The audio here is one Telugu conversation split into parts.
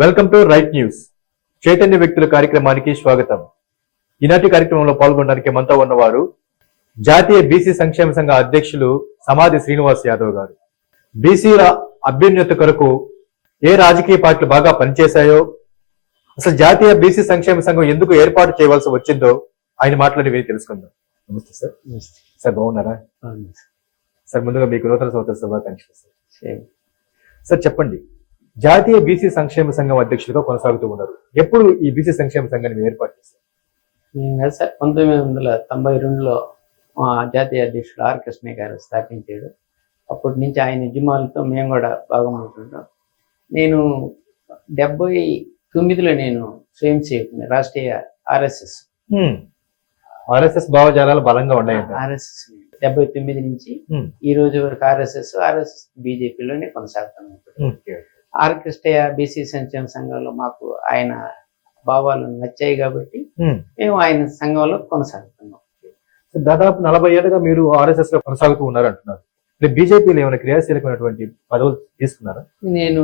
Welcome to right news. Chaitanya వ్యక్తుల కార్యక్రమానికి స్వాగతం. ఈనాటి కార్యక్రమంలో పాల్గొనడానికి మనతో ఉన్నవారు జాతీయ బీసీ సంక్షేమ సంఘ అధ్యక్షులు సమాధి శ్రీనివాస్ యాదవ్ గారు. బీసీల అభ్యున్నత కొరకు ఏ రాజకీయ పార్టీలు బాగా పనిచేశాయో అసలు జాతీయ బీసీ సంక్షేమ సంఘం ఎందుకు ఏర్పాటు చేయవలసి వచ్చిందో ఆయన మాటలని విని తెలుసుకుందాం. నమస్తే సార్. సార్ బాగున్నారా? సార్. ముందుగా మీకు నూతన సంవత్సర శుభాకాంక్షలు సార్. సార్ చెప్పండి. జాతీయ బీసీ సంక్షేమ సంఘం అధ్యక్షులుగా కొనసాగుతూ ఉన్నారు. ఎప్పుడు ఈ బీసీ సంక్షేమ సంఘాన్ని మీరు ఏర్పాటు చేశారు? నేను సార్ పంతొమ్మిది వందల తొంభై రెండులో మా జాతీయ అధ్యక్షుడు ఆర్ కృష్ణయ్య గారు స్థాపించాడు. అప్పటి నుంచి ఆయన ఉద్యమాలతో మేము కూడా భాగమవుతుంటాం. నేను డెబ్బై తొమ్మిదిలో నేను స్వయం సేవకుని రాష్ట్రీయ ఆర్ఎస్ఎస్. ఆర్ఎస్ఎస్ భావజాలాలు బలంగా ఉన్నాయంట ఆర్ఎస్ఎస్ డెబ్బై తొమ్మిది నుంచి. ఈ రోజు వరకు ఆర్ఎస్ఎస్ ఆర్ఎస్ఎస్ బీజేపీలోనే కొనసాగుతున్నాం. ఇప్పుడు ఓకే. ఆర్ కృష్ణయ్య బీసీ సంక్షేమ సంఘంలో మాకు ఆయన భావాలు నచ్చాయి కాబట్టి. మేము ఆయన సంఘంలో కొనసాగుతున్నాం. దాదాపు నలభై ఏళ్ళుగా మీరు ఆర్ఎస్ఎస్లో కొనసాగుతూ ఉన్నారు అంటున్నారు బీజేపీలో ఏమైనా క్రియాశీలకమైనటువంటి పదవులు తీసుకున్నారా? నేను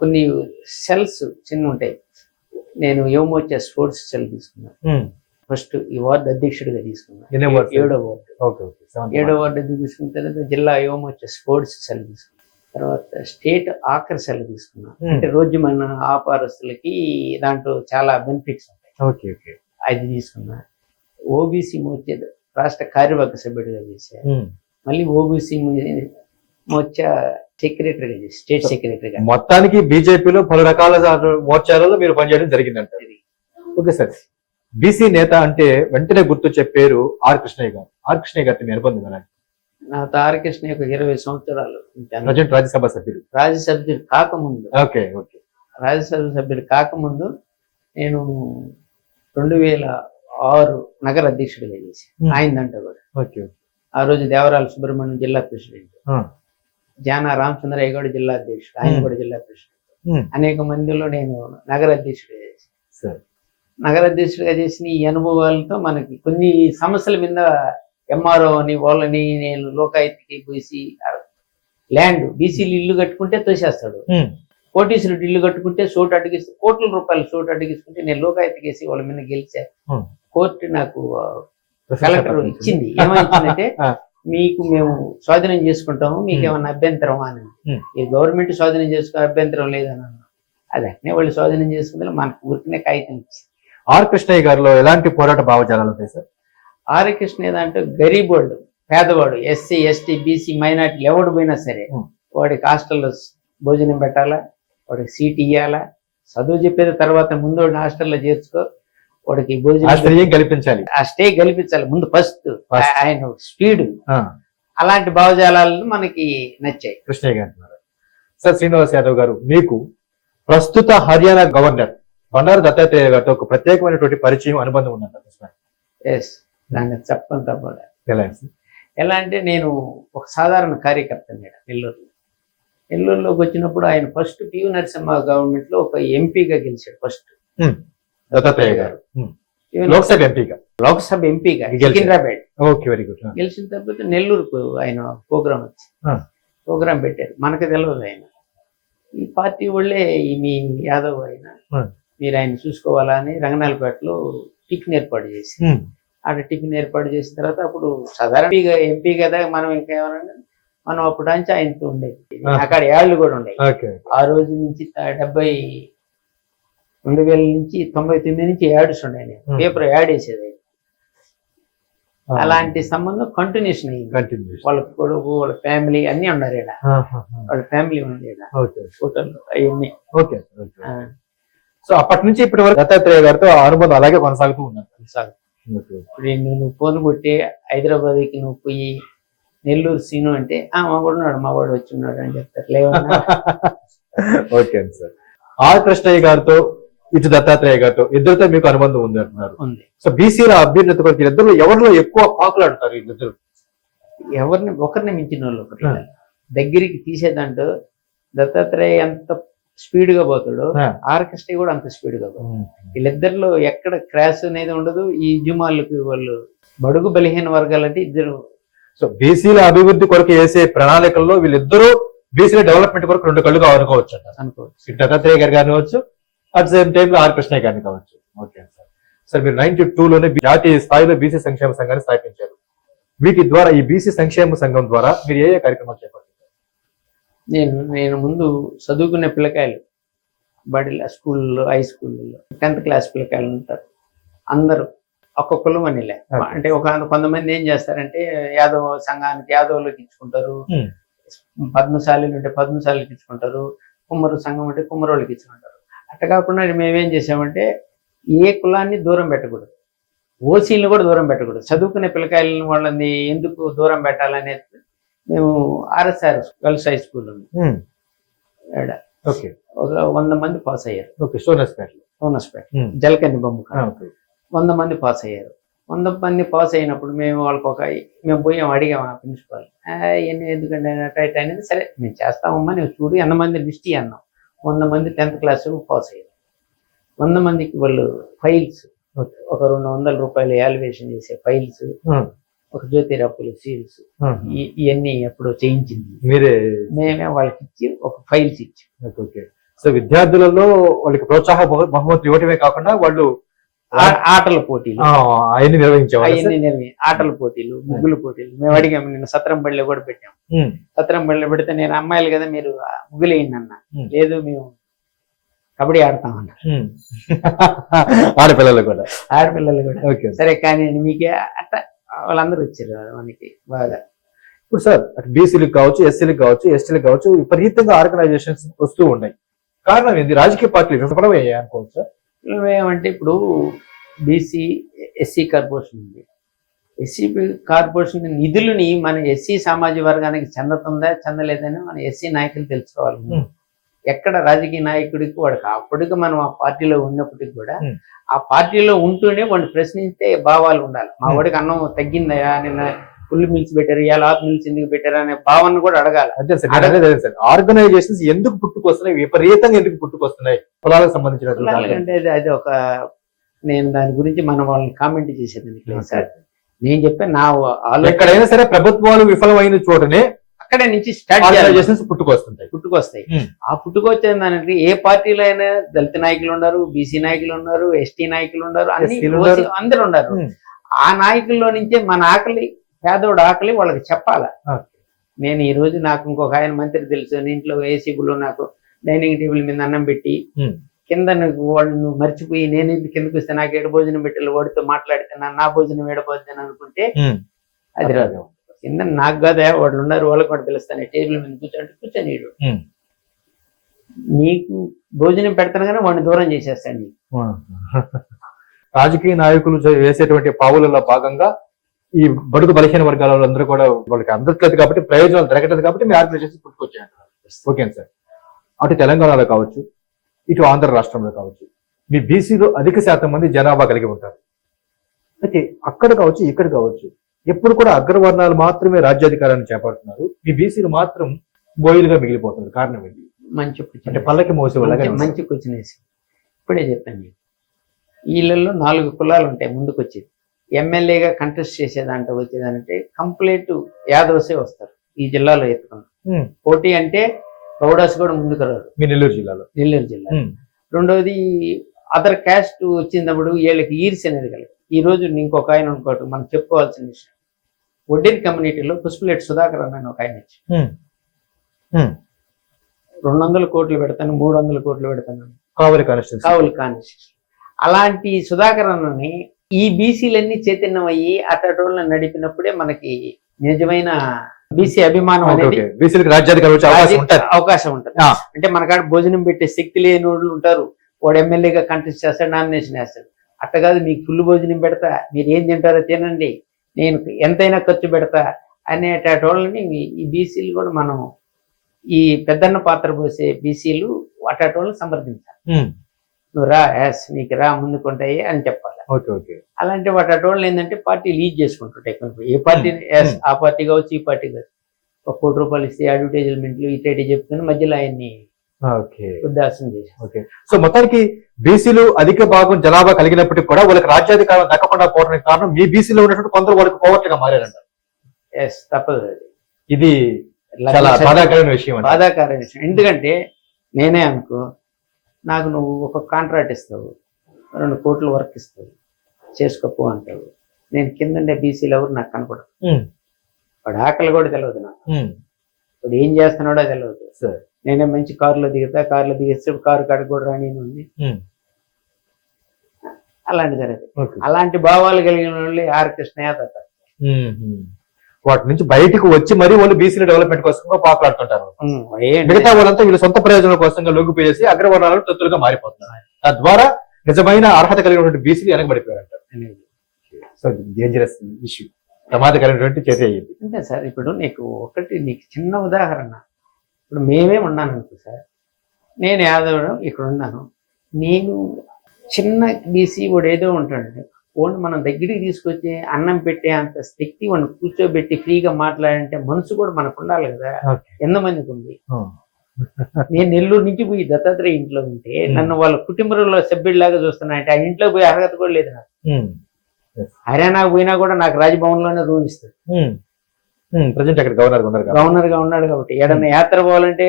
కొన్ని సెల్స్ చిన్న ఉంటాయి నేను యువమోర్చా స్పోర్ట్స్ సెల్ తీసుకున్నాను. ఫస్ట్ ఈ వార్డు అధ్యక్షుడిగా తీసుకున్నాను? ఏడో వార్డు. Okay okay. సెవెంత్ ఏడో వార్డు. తీసుకున్న తర్వాత జిల్లా యువమోర్చా స్పోర్ట్స్ సెల్ తీసుకున్నాను. తర్వాత స్టేట్ ఆఖరి సెల్ తీసుకున్నాను Hmm. అంటే రోజు మన ఆపారస్తులకి దాంట్లో చాలా బెనిఫిట్స్ ఉంటాయి. Okay okay. అది తీసుకున్నా. ఓబీసీ మోర్చా రాష్ట్ర కార్యవర్గ సభ్యుడిగా చేశాను ఉమ్. మళ్ళీ ఓబీసీ మోర్చా సెక్రటరీగా చేసి స్టేట్ సెక్రటరీగా. మొత్తానికి బీజేపీలో పలు రకాల మోర్చాలలో మీరు పనిచేయడం జరిగిందంట. Okay sir. బీసీ నేత అంటే వెంటనే గుర్తొచ్చే పేరు ఆర్ కృష్ణయ్య గారు. ఆర్ కృష్ణయ్య గారితో మీ అనుబంధం నా తారకృష్ణ యొక్క ఇరవై సంవత్సరాలు రాజ్యసభ సభ్యులు రాజ్యసభ్యుడు కాకముందు. Okay okay. రాజ్యసభ సభ్యుడు కాకముందు నేను రెండు వేల ఆరు నగర అధ్యక్షుడిగా చేసి. ఆయనదంట కూడా. ఓకే ఆ రోజు దేవరాల సుబ్రహ్మణ్యం జిల్లా ప్రెసిడెంట్. జానా రామచంద్రయ్య గౌడ్ జిల్లా అధ్యక్షుడు ఆయన. కూడా జిల్లా ప్రెసిడెంట్. అనేక మందిలో నేను నగర అధ్యక్షుడిగా చేసి సరే. నగర అధ్యక్షుడిగా చేసిన ఈ అనుభవాలతో మనకి కొన్ని సమస్యల మీద ఎంఆర్ఓ అని వాళ్ళని నేను లోకాయుతికి పోసి ల్యాండ్ బీసీలు ఇల్లు కట్టుకుంటే తోసేస్తాడు. కోటీసులు ఇల్లు కట్టుకుంటే సోటు అడ్డగిస్తే కోట్ల రూపాయలు సోటు అడ్డగించుకుంటే నేను లోకాయుతికేసి వాళ్ళ మీద గెలిచా. కోర్టు నాకు కలెక్టర్ ఇచ్చింది ఏమైందంటే. మీకు మేము స్వాధీనం చేసుకుంటాము మీకు. ఏమన్నా అభ్యంతరం అని. ఈ గవర్నమెంట్ స్వాధీనం చేసుకునే అభ్యంతరం లేదని అన్నా అది అట్నే వాళ్ళు స్వాధీనం చేసుకుంటే మనకు ఊరికనే కాగితం ఇచ్చింది ఆర్ కృష్ణయ్య గారిలో ఎలాంటి పోరాట భావజాలాలు ఉంటాయి సార్ ఆర్కృష్ణ ఏదంటే గరీబోళ్ళు పేదవాడు ఎస్సీ ఎస్టీ బీసీ మైనార్టీలు ఎవడు పోయినా సరే. వాడికి హాస్టల్లో భోజనం పెట్టాలా? వాడికి సీట్ ఇవ్వాలా చదువు చెప్పేది తర్వాత ముందు వాడిని హాస్టల్లో చేర్చుకో. వాడికి భోజనం కల్పించాలి? ఆ స్టే కల్పించాలి ముందు ఫస్ట్. ఆయన స్పీడ్. అలాంటి భావజాలాలను మనకి నచ్చాయి. కృష్ణయ్య గారు. సార్ శ్రీనివాస్ యాదవ్ గారు మీకు ప్రస్తుత హర్యానా గవర్నర్ బండారు దత్తాత్రేయ గారితో ఒక ప్రత్యేకమైనటువంటి పరిచయం అనుబంధం ఉందంట ఎస్ దాన్ని చెప్పని తప్పలే ఎలా ఎలా అంటే నేను ఒక సాధారణ కార్యకర్త నెల్లూరులో. నెల్లూరులోకి వచ్చినప్పుడు ఆయన ఫస్ట్ పియు నరసింహ గవర్నమెంట్లో ఒక ఎంపీగా గెలిచాడు ఫస్ట్. దత్తాత్రేయ గారు. లోక్సభ ఎంపీగా. లోక్సభ ఎంపీగా. సికింద్రాబాద్. Okay very good. గెలిచిన తర్వాత నెల్లూరుకు ఆయన ప్రోగ్రామ్ వచ్చి. ప్రోగ్రామ్ పెట్టారు. మనకు తెలియదు ఆయన. ఈ పార్టీ వాళ్ళే ఈ మీ యాదవ్ ఆయన. మీరు ఆయన చూసుకోవాలా అని రంగనాలపేటలో టిఫిన్ ఏర్పాటు చేసి ఆడ టిఫిన్ ఏర్పాటు చేసిన తర్వాత అప్పుడు సాధారణ ఎంపీ కదా మనం ఇంకేమన్నా మనం అప్పుడు నుంచి ఆయనతో ఉండేది. అక్కడ యాళ్ళు కూడా ఉండేవి. ఓకే. ఆ రోజు నుంచి డెబ్బై రెండు వేల నుంచి తొంభై తొమ్మిది నుంచి యాడ్స్ ఉన్నాయి. నేను. పేపర్ యాడ్ వేసేది. అలాంటి సంబంధం కంటిన్యూషన్ కంటిన్యూ వాళ్ళ కొడుకు వాళ్ళ ఫ్యామిలీ అన్ని ఉన్నారు ఇక్కడ వాళ్ళ ఫ్యామిలీ ఉంది ఫోటోలు అవన్నీ. Okay okay. సో అప్పటి నుంచి ఇప్పటి వరకు దత్తాత్రేయ గారితో అనుబంధం అలాగే కొనసాగుతూ ఉన్నారు. ఓకే. ఇప్పుడు నేను ఫోన్ కొట్టి హైదరాబాద్కి నువ్వు పోయి నెల్లూరు సీను అంటే ఆ మా ఉన్నాడు మా వాడు వచ్చి ఉన్నాడు అని చెప్తారు. లేవన్నా ఓకే అండి సార్. ఆర్ కృష్ణయ్య గారితో ఇటు దత్తాత్రేయ గారితో ఇద్దరితో మీకు అనుబంధం ఉంది అంటున్నారు. ఉంది. సో బీసీల అభ్యున్నత కొరకు ఇద్దరు ఎవరిలో ఎక్కువ పాకులాడతారు వీళ్ళిద్దరు? ఎవరిని ఒకరిని మించిన వాళ్ళు ఒకరు. దగ్గరికి తీసేదంటూ దత్తాత్రేయ ఎంత స్పీడ్గా పోతాడో. ఆర్కెస్ట్రా కూడా అంత స్పీడ్గా పోతాడు వీళ్ళిద్దరిలో ఎక్కడ క్రాష్ అనేది ఉండదు. ఈ ఉద్యమాలకు వాళ్ళు బడుగు బలహీన వర్గాలంటే ఇద్దరు సో బీసీల అభివృద్ధి కొరకు వేసే ప్రణాళికల్లో వీళ్ళిద్దరూ బీసీల డెవలప్మెంట్ కొరకు రెండు కళ్ళుగా అనుకోవచ్చు. అంట అనుకోవచ్చు దత్తాత్రేయ గారు కానివచ్చు అట్ సేమ్ టైం లో ఆర్ కృష్ణయ్య గారిని కావచ్చు. Okay sir. సార్ మీరు నైన్టీ లోనే జాతీయ స్థాయిలో బీసీ సంక్షేమ సంఘాన్ని స్థాపించారు. వీటి ద్వారా ఈ బీసీ సంక్షేమ సంఘం ద్వారా మీరు ఏ ఏ కార్యక్రమాలు నేను నేను ముందు చదువుకునే పిల్లకాయలు. బడిలో స్కూల్లో హై స్కూల్లో టెన్త్ క్లాస్ పిల్లకాయలు ఉంటారు. అందరూ ఒక్కొక్కరు అనిలే. Okay. అంటే ఒక కొంతమంది ఏం చేస్తారంటే యాదవ సంఘానికి యాదవులకు ఇచ్చుకుంటారు. పద్మశాలీలు ఉంటే పద్మశాలికి ఇచ్చుకుంటారు. కుమ్మరు సంఘం అంటే కుమ్మరోళ్ళకి ఇచ్చుకుంటారు. అట్లా కాకుండా మేమేం చేసామంటే ఏ కులాన్ని దూరం పెట్టకూడదు. ఓసీలను కూడా దూరం పెట్టకూడదు. చదువుకునే పిల్లకాయలని వాళ్ళని ఎందుకు దూరం పెట్టాలనేది మేము RSR girls high school. Okay ఒక వంద మంది పాస్ అయ్యారు. ఓకే సోనస్ పేట జలకన్ని బొమ్మ ఓకే వంద మంది పాస్ అయ్యారు. వంద మంది పాస్ అయినప్పుడు మేము వాళ్ళకి ఒక మేము పోయాం అడిగాం ఆ ప్రిన్సిపాల్ ఎన్ని ఎందుకంటే టైట్ అనేది సరే మేము చేస్తామమ్మా నువ్వు చూడు ఎంతమంది లిస్ట్ ఇయ్యి" అన్నాం. వంద మంది టెన్త్ క్లాస్ పాస్ అయ్యారు. వంద మందికి వాళ్ళు ఫైల్స్. ఒక రెండు వందల రూపాయలు యాల్యువేషన్ చేసే ఫైల్స్ ఒక జ్యోతిరాపులు సీల్స్ ఇవన్నీ ఎప్పుడో చేయించింది. మీరే మేమే వాళ్ళకి ఇచ్చి ఒక ఫైల్స్ ఇచ్చి. ఓకే, సో విద్యార్థులలో వాళ్ళకి ప్రోత్సాహ బహు- బహుమతులు ఇవ్వటమే కాకుండా వాళ్ళు ఆటల పోటీలు. అవన్నీ నిర్వహించేవాళ్ళు అవన్నీ ఆటల పోటీలు ముగ్గుల పోటీలు. మేము అడిగాము నేను సత్రం బళ్ళి కూడా పెట్టాం. ఉమ్, సత్రం బళ్ళి పెడితే నేను అమ్మాయిలు కదా మీరు ఆ ముగ్గులు వేయండి అన్న. లేదు మేము కబడ్డీ ఆడతామన్న. ఆడపిల్లలు కూడా. ఆడపిల్లలు కూడా. ఓకే. సరే కానీ మీకే అట్లా వాళ్ళందరూ వచ్చారు మనకి బాగా. ఇప్పుడు సార్ బీసీలకు కావచ్చు ఎస్సీలకు కావచ్చు ఎస్టీలకు కావచ్చు విపరీతంగా ఆర్గనైజేషన్స్ వస్తూ ఉన్నాయి. కారణం ఏంది? రాజకీయ పార్టీలు విఫలమయ్యాయి అనుకోవచ్చు సార్? ఏమంటే ఇప్పుడు బీసీ ఎస్సీ కార్పొరేషన్ ఉంది. ఎస్సీ కార్పొరేషన్ నిధులని మన ఎస్సీ సామాజిక వర్గానికి చెందుతుందా చెందలేదని మన ఎస్సీ నాయకులు తెలుసుకోవాలి. ఎక్కడ రాజకీయ నాయకుడికి వాడికి అప్పటికి మనం ఆ పార్టీలో ఉన్నప్పటికి కూడా. ఆ పార్టీలో ఉంటూనే వాడిని ప్రశ్నించే భావాలు ఉండాలి. మా. వాడికి అన్నం తగ్గిందయా నిన్న ఫుల్ మిల్స్ పెట్టారు ఇలా ఆఫ్ మిల్స్ ఎందుకు పెట్టారు అనే భావన కూడా అడగాలి. అదే సార్ అదే సార్ ఆర్గనైజేషన్స్ ఎందుకు పుట్టుకొస్తున్నాయి? విపరీతంగా ఎందుకు పుట్టుకొస్తున్నాయి? కులాలకు సంబంధించిన అంటే అది ఒక నేను దాని గురించి మనం వాళ్ళని కామెంట్ చేసేదానికి సార్. నేను చెప్పాను నా ఎక్కడైనా సరే ప్రభుత్వాలు విఫలమైన చోటనే అక్కడే నుంచి స్టార్ట్ పుట్టుకొస్తుంటాయి పుట్టుకొస్తాయి. ఆ పుట్టుకొచ్చే దానికి ఏ పార్టీలో అయినా దళిత నాయకులు ఉన్నారు బీసీ నాయకులు ఉన్నారు ఎస్టీ నాయకులు ఉన్నారు అన్ని అందరూ ఉన్నారు. ఆ నాయకుల్లో నుంచే మన ఆకలి పేదోడు ఆకలి వాళ్ళకి చెప్పాలి. నేను ఈ రోజు నాకు ఇంకొక ఆయన మంత్రి తెలుసు ఇంట్లో ఏసీబులో నాకు డైనింగ్ టేబుల్ మీద అన్నం పెట్టి. కింద నువ్వు మర్చిపోయి నేను కిందకి వస్తే నాకు ఏడు భోజనం పెట్టాలి వాడితో మాట్లాడితే నా- భోజనం ఏడబోద్దని అనుకుంటే. అది రాదు కింద నాకు కదా వాళ్ళు ఉన్నారు వాళ్ళకి కూడా తెలుస్తాను టేబుల్ మీద కూర్చోండి కూర్చొని. నీకు భోజనం పెడతాను కానీ వాడిని దూరం చేసేస్తాను నీకు. రాజకీయ నాయకులు వేసేటువంటి పావులలో భాగంగా ఈ బడుగు బలహీన వర్గాల వాళ్ళందరూ కూడా వాళ్ళకి అందట్లేదు కాబట్టి ప్రయోజనాలు జరగట్లేదు కాబట్టి మీ ఆర్గనైజేషన్ పుట్టుకొచ్చాయి అంటున్నారు. Okay sir. అటు తెలంగాణలో కావచ్చు ఇటు ఆంధ్ర రాష్ట్రంలో కావచ్చు మీ బీసీలో అధిక శాతం మంది జనాభా కలిగి ఉంటారు. అయితే అక్కడ కావచ్చు ఇక్కడ కావచ్చు ఎప్పుడు కూడా అగ్రవర్ణాలు మాత్రమే రాజ్యాధికారాన్ని చేపడుతున్నారు. మీ బీసీలు మాత్రం బోయిలుగా మిగిలిపోతున్నారు. కారణం ఏంటి? మంచి అంటే పల్లకి మోసే వాళ్ళగా మంచి- కూర్చుని వేసి. ఇప్పుడే చెప్పాను వీళ్ళల్లో నాలుగు కులాలు ఉంటాయి ముందుకు వచ్చేది ఎమ్మెల్యేగా కంటెస్ట్ చేసేదాంట్లో వచ్చేదానంటే కంప్లీట్ యాదవసే వస్తారు. ఈ జిల్లాలో ఎత్తుకున్నారు ఉమ్. పోటీ అంటే గౌడాస్ కూడా ముందుకు రారు. మీ నెల్లూరు జిల్లాలో? నెల్లూరు జిల్లా. రెండోది అదర్ క్యాస్ట్ వచ్చినప్పుడు వీళ్ళకి ఈర్స్ అనేది కలిగి ఈ రోజు ఇంకొక ఆయన ఇంకోటి మనం చెప్పుకోవాల్సిన విషయం. వడ్డీర్ కమ్యూనిటీలో పుష్పలేటి సుధాకర్ అన్న ఒక ఆయన. ఉమ్. రెండు వందల కోట్లు పెడతాను మూడు వందల కోట్లు పెడతాను. కావలి కాన్స్టిట్యూన్సీ కావులు కానిస్టేషన్ అలాంటి సుధాకర్ అన్నని ఈ బీసీలన్నీ చైతన్యం అయ్యి అట్టటోళ్ళని నడిపినప్పుడే మనకి నిజమైన బీసీ అభిమానం అనేది ఓకే. బీసీలకు రాజ్యాధికారం వచ్చే అవకాశం ఉంటుంది. అవకాశం ఉంటుంది. ఆ. అంటే మనకాడ భోజనం పెట్టే శక్తి లేని వాళ్ళు ఉంటారు. వాడు ఎమ్మెల్యేగా కంటెస్ట్ చేస్తాడు నామినేషన్ వేస్తాడు. అట్ట కాదు మీకు ఫుల్ భోజనం పెడతా మీరు ఏం తింటారో తినండి. నేను ఎంతైనా ఖర్చు పెడతా అనేటోళ్ళని ఈ బీసీలు కూడా మనం ఈ పెద్దన్న పాత్ర పోసే బీసీలు అట్టటోళ్ళని సమర్థించాలి ఉమ్. నువ్వు రా యాస్ నీకు రా ముందుకుంటాయి అని చెప్పాలి. Okay okay. అలాంటి వాటి అటోళ్ళు ఏంటంటే పార్టీ లీడ్ చేసుకుంటుంటాయి ఏ పార్టీ యాస్ ఆ పార్టీ కావచ్చు ఈ పార్టీ కావచ్చు. ఒక కోటి రూపాయలు ఇస్తే అడ్వర్టైజ్మెంట్లు ఇటు చెప్తుని మధ్యలో ఆయన్ని ఓకే. వృద్ధాశ్రమం చేశారు. ఓకే. సో మొత్తానికి బీసీలు అధిక భాగం జనాభా కలిగినప్పటికీ కూడా వాళ్ళకి రాజ్యాధికారం దక్కకుండా పోవడానికి కారణం మీ బీసీలో ఉన్నటువంటి కొందరు వాళ్ళకి పోవట్లుగా మారారంట. ఎస్ తప్పదు ఇది చాలా బాధాకరమైన విషయం అండి. బాధాకర విషయం. ఎందుకంటే నేనే అనుకో నాకు నువ్వు ఒక కాంట్రాక్ట్ ఇస్తావు రెండు కోట్ల వర్క్ ఇస్తావు చేసుకోపో అంటావు. నేను కిందండే బీసీలు ఎవరు నాకు కనపడదు వాడు ఆకలి కూడా తెలియదు నాకు. వాడు ఏం చేస్తున్నాడో తెలియదు సరే. నేనే మంచి కారులో దిగుతా కారులో దిగేస్తే కారు కాడికి కూడా రాని అలాంటి జరుగుతుంది ఓకే. అలాంటి భావాలు కలిగిన వాళ్ళు ఆర్ కృష్ణ యాదవ్. వాటి నుంచి బయటకు వచ్చి మరీ వాళ్ళు బీసీల డెవలప్మెంట్ కోసం పాకులాడుతుంటారు? మిగతా వాళ్ళంతా వీళ్ళు సొంత ప్రయోజనాల కోసంగా లొంగిపోయేసి అగ్రవర్ణాలను తొత్తులుగా మారిపోతున్నారు. తద్వారా నిజమైన అర్హత కలిగినటువంటి బీసీలు వెనకబడిపోయారంటారు అనేది. సో డేంజరస్ ఇష్యూ ప్రమాదకరమైనటువంటి చర్య అయ్యింది అంటే సార్ ఇప్పుడు నీకు ఒకటి నీకు చిన్న ఉదాహరణ. ఇప్పుడు మేమే ఉన్నాను అనుకో సార్. నేను యాదవ్ ఇక్కడ ఉన్నాను. నేను చిన్న బీసీ వాడు ఏదో ఉంటాడు వాడిని మనం దగ్గరికి తీసుకొచ్చి అన్నం పెట్టే అంత శక్తి వాడిని కూర్చోబెట్టి ఫ్రీగా మాట్లాడంటే మనసు కూడా మనకు ఉండాలి కదా. ఎంతమందికి ఉంది? నేను నెల్లూరు నుంచి పోయి దత్తాత్రేయ ఇంట్లో ఉంటే. నన్ను వాళ్ళ కుటుంబంలో సభ్యుడిలాగా చూస్తున్నా అంటే ఆ ఇంట్లో పోయి అర్హత కూడా లేదు నాకు. హర్యానాకు పోయినా కూడా నాకు రాజ్భవన్లోనే రూమ్ ఇస్తారు. ప్రజెంట్ అక్కడ గవర్నర్ ఉన్నారు గవర్నర్గా ఉన్నాడు కాబట్టి. ఏడన్నా యాత్ర పోవాలంటే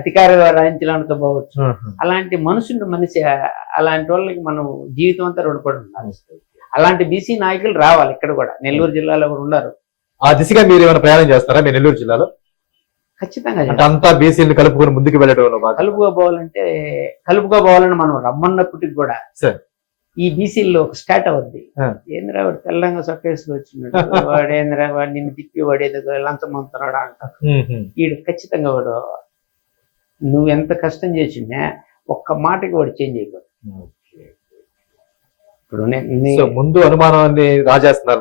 అధికార రాయించడానికి పోవచ్చు. అలాంటి మనుషులు మనిషి అలాంటి వాళ్ళకి మనం జీవితం అంతా రుణపడి అలాంటి బీసీ నాయకులు రావాలి ఇక్కడ కూడా. నెల్లూరు జిల్లాలో కూడా ఉన్నారు. ఆ దిశగా మీరు ఏమైనా ప్రయాణం చేస్తారా మీ నెల్లూరు జిల్లాలో? ఖచ్చితంగా. అంతా బీసీలను కలుపుకొని ముందుకు వెళ్ళడంలో భాగంగా. కలుపుగా పోవాలంటే కలుపుగా పోవాలని మనం రమ్మన్నప్పటికి కూడా సరే. ఈ బీసీల్లో ఒక స్టార్ట్ అవుద్ది. ఏంద్రా వాడు తెల్లంగా సొక్కేసుకు వచ్చినాడు? వాడు ఏంద్రా వాడు నిన్ను తిప్పి వాడు ఏదో లంచం అంటారు ఉమ్. వీడు ఖచ్చితంగా వాడు నువ్వు ఎంత కష్టం చేసినా ఒక్క మాటకి వాడు చేంజ్ అయిపోతాడు. ఇప్పుడు ముందు అనుమానాన్ని రాజేస్తున్నారు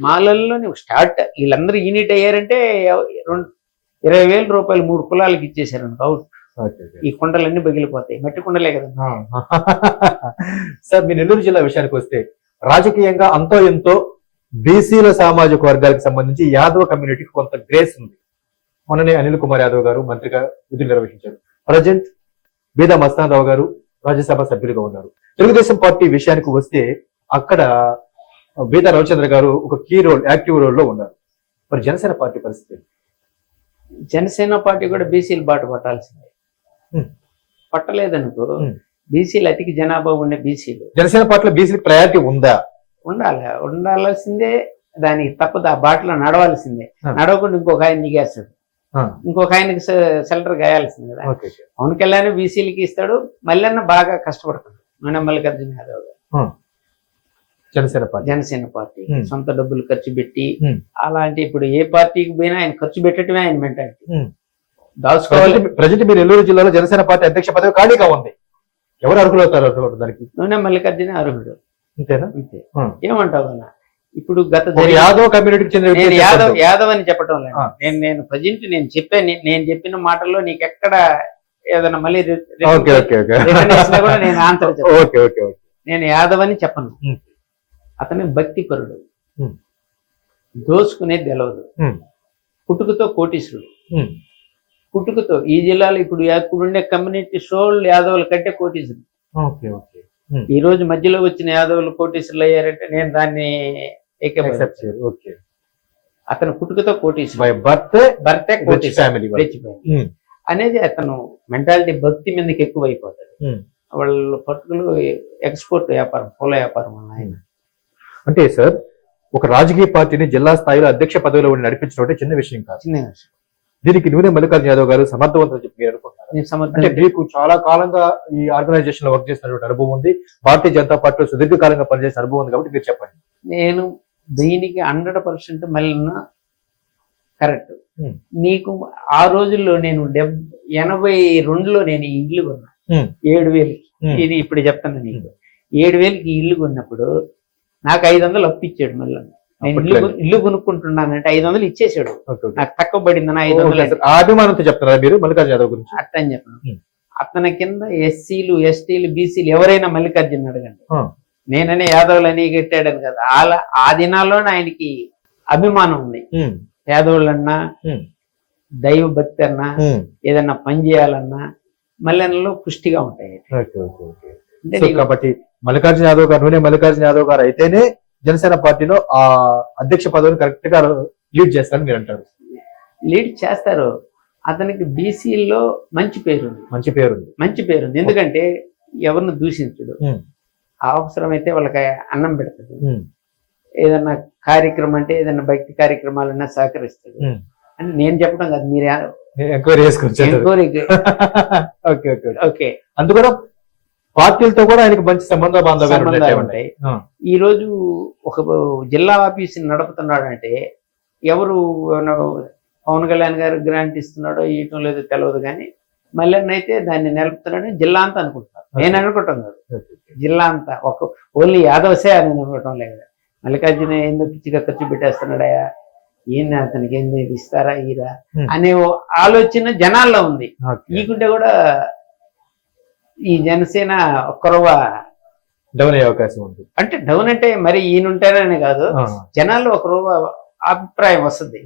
మాలల్లో నువ్వు స్టార్ట్. వీళ్ళందరూ యూనిట్ అయ్యారంటే రెండు ఇరవై వేల రూపాయలు మూడు కులాలకి ఇచ్చేసారు అవుట్. ఈ కుండలన్నీ పగిలిపోతాయి మట్టి కుండలే కదా. సార్ మీ నెల్లూరు జిల్లా విషయానికి వస్తే రాజకీయంగా అంతో ఎంతో బీసీల సామాజిక వర్గాలకు సంబంధించి యాదవ కమ్యూనిటీకి కొంత గ్రేస్ ఉంది. మొన్ననే అనిల్ కుమార్ యాదవ్ గారు మంత్రిగా విధులు నిర్వహించారు. ప్రజెంట్ బీదా మస్తాన్ రావు గారు రాజ్యసభ సభ్యులుగా ఉన్నారు. తెలుగుదేశం పార్టీ విషయానికి వస్తే అక్కడ బీదా రవిచంద్ర గారు ఒక కీ రోల్ యాక్టివ్ రోల్లో ఉన్నారు. మరి జనసేన పార్టీ పరిస్థితి? జనసేన పార్టీ కూడా బీసీలు బాట పట్టాల్సిందే. పట్టలేదనుకో. బీసీలు అతికి జనాభా ఉండే బీసీలు. జనసేన పార్టీలో బీసీలకు ప్రయారిటీ ఉందా? ఉండాలి. ఉండాల్సిందే దానికి తప్పదు. ఆ బాటలో నడవాల్సిందే. నడవకుండా ఇంకొక ఆయన దిగేస్తాడు. ఇంకొక ఆయనకి సెల్టర్ గాయాల్సిందే కదా. పవన్ కళ్యాణ్ బీసీలకి ఇస్తాడు. మల్లన్న బాగా కష్టపడతాడు మన మల్లికార్జున యాదవ్ గారు. జనసేన పార్టీ. జనసేన పార్టీ. సొంత డబ్బులు ఖర్చు పెట్టి. అలాంటి ఇప్పుడు ఏ పార్టీకి పోయినా ఆయన ఖర్చు పెట్టడమే ఆయన మెంటాలిటీ. దాచుకోవాలి. ప్రజెంట్ మీరు నెల్లూరు జిల్లాలో జనసేన పార్టీ అధ్యక్ష పదవి ఖాళీగా ఉంది. ఎవరు అర్హులు అవుతారు దానికి? నూనె మల్లికార్జున అర్హుడు. అంతేనా అంతే. ఏమంటావు అన్న? ఇప్పుడు గత యాదవ్ కమ్యూనిటీకి చెందిన యాదవ్. యాదవ్ అని చెప్పడం లేదు. నేను నేను ప్రజెంట్ నేను చెప్పాను నేను చెప్పిన మాటల్లో నీకు ఎక్కడ ఏదైనా మళ్ళీ నేను ఆన్సర్ నేను యాదవ్ అని చెప్పను. అతని భక్తి పరుడు. దోసుకునేది తెలవదు. పుట్టుకతో కోటీశ్వరుడు. పుట్టుకతో ఈ జిల్లాలో ఇప్పుడు ఇప్పుడుండే కమ్యూనిటీ షోల్ యాదవుల కంటే కోటీశ్వరుడు ఓకే ఓకే. ఈ రోజు మధ్యలో వచ్చిన యాదవులు కోటీశ్వరులు అయ్యారంటే నేను దాన్ని. ఓకే. అతను పుట్టుకతో బై కోటీశ్వరుడు. బర్త్ రిచ్ కోటీశ్వరుడు ఫ్యామిలీ అనేది అతను మెంటాలిటీ భక్తి మీదకి ఎక్కువ అయిపోతాడు. వాళ్ళు పట్టుకులు ఎక్స్పోర్ట్ వ్యాపారం పూల వ్యాపారం ఉన్నాయి అంటే సార్ ఒక రాజకీయ పార్టీని జిల్లా స్థాయిలో అధ్యక్ష పదవిలో ఉండి నడిపించడం చిన్న విషయం కాదు. చిన్న విషయం. దీనికి నూనె మల్లికార్జున యాదవ్ గారు సమర్థవంతం చెప్పి మీరు అనుకుంటున్నారు నేను అంటే మీకు చాలా కాలంగా ఈ ఆర్గనైజేషన్లో వర్క్ చేసినటువంటి అనుభవం ఉంది. భారతీయ జనతా పార్టీలో సుదీర్ఘకాలంగా పనిచేసిన అనుభవం ఉంది కాబట్టి మీరు చెప్పండి. నేను దీనికి హండ్రెడ్ పర్సెంట్ మళ్ళీ కరెక్ట్ Hmm. నీకు ఆ రోజుల్లో నేను డెబ్ ఎనభై రెండులో నేను ఈ ఇల్లు కొన్నా. Hmm. ఏడు వేలకి. Hmm. ఇది ఇప్పుడు చెప్తాను నీకు. ఏడు వేలకి ఇల్లు కొన్నప్పుడు నాకు ఐదు వందలు అప్పు ఇచ్చాడు మళ్ళీ. నేను ఇల్లు కొనుక్కుంటున్నానంటే ఐదు వందలు ఇచ్చేసాడు. నాకు తక్కువ పడిందని ఐదు వందలు. ఆ అభిమానంతో చెప్తున్నారా మీరు? మల్లికార్జున యాదవ్ గురించి. అట్ట అని చెప్పను. అతని కింద ఎస్సీలు ఎస్టీలు బీసీలు ఎవరైనా మల్లికార్జున అడగండి. నేననే యాదవులు అని కట్టాడని కదా. అలా ఆ దినాల్లోనే ఆయనకి అభిమానం ఉంది. యాదవులన్నా దైవ భక్తి అన్నా. ఏదన్నా పని చేయాలన్నా మల్లెనలో పుష్టిగా ఉంటాయి. కాబట్టి మల్లికార్జున యాదవ్ గారు మల్లికార్జున యాదవ్ గారు అయితేనే జనసేన పార్టీలో ఆ అధ్యక్ష పదవిని కరెక్ట్గా లీడ్ చేస్తారని మీరు అంటారు. లీడ్ చేస్తారు. అతనికి బీసీలో మంచి పేరుంది. మంచి పేరుంది. మంచి పేరుంది. ఎందుకంటే ఎవరిని దూషించడు. అవసరమైతే వాళ్ళకి అన్నం పెడతాడు. ఏదన్నా కార్యక్రమం అంటే ఏదన్నా భక్తి కార్యక్రమాలన్నా సహకరిస్తాడు. అని నేను చెప్పడం కాదు మీరు ఎంక్వైరీ ఓకే ఓకే ఓకే. అందుకని పార్టీలతో కూడా ఆయనకి మంచి సంబంధ బాంధవ్యాలు ఉంటాయి. ఈ రోజు ఒక జిల్లా ఆఫీస్ నడుపుతున్నాడంటే ఎవరు పవన్ కళ్యాణ్ గారు గ్రాంట్ ఇస్తున్నాడో ఇవ్వటం లేదో తెలియదు కానీ మల్లెన్న అయితే దాన్ని నిలుపుతున్నాడని జిల్లా అంతా అనుకుంటారు నేను అనుకుంటాం కాదు. జిల్లా అంతా ఒక ఓన్లీ యాదవసే అని అనుకోవటం లేదు. మల్లికార్జున ఎందుకు పిచ్చిగా ఖర్చు పెట్టేస్తున్నాడయా ఈయన అతనికి ఇది ఇస్తారా ఈరా. అనే ఆలోచన జనాల్లో ఉంది. ఈకుంటే కూడా ఈ జనసేన ఒక్కరవ డౌన్ అయ్యే అవకాశం ఉంది. అంటే డౌన్ అంటే మరి ఈయన ఉంటారని కాదు. ఆ. జనాల్లో ఒక రూప అభిప్రాయం వస్తుంది.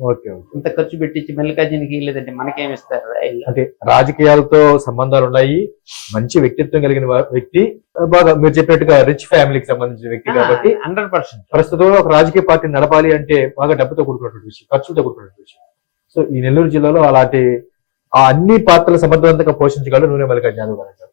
ఇంత ఖర్చు పెట్టించి మల్లికార్జునకి లేదంటే మనకేమి ఇస్తారు? అంటే రాజకీయాలతో సంబంధాలు ఉన్నాయి. మంచి వ్యక్తిత్వం కలిగిన వ్యక్తి. బాగా మీరు చెప్పినట్టుగా రిచ్ ఫ్యామిలీకి సంబంధించిన వ్యక్తి కాబట్టి హండ్రెడ్ పర్సెంట్ ప్రస్తుతం ఒక రాజకీయ పార్టీ నడపాలి అంటే బాగా డబ్బుతో కూడుకున్నటువంటి విషయం ఖర్చులతో కూడుకున్నటువంటి విషయం. సో ఈ నెల్లూరు జిల్లాలో అలాంటి ఆ అన్ని పాత్రలు సమర్థవంతంగా పోషించగలరు నూనె మల్లికార్జున యాదవ్ గారు.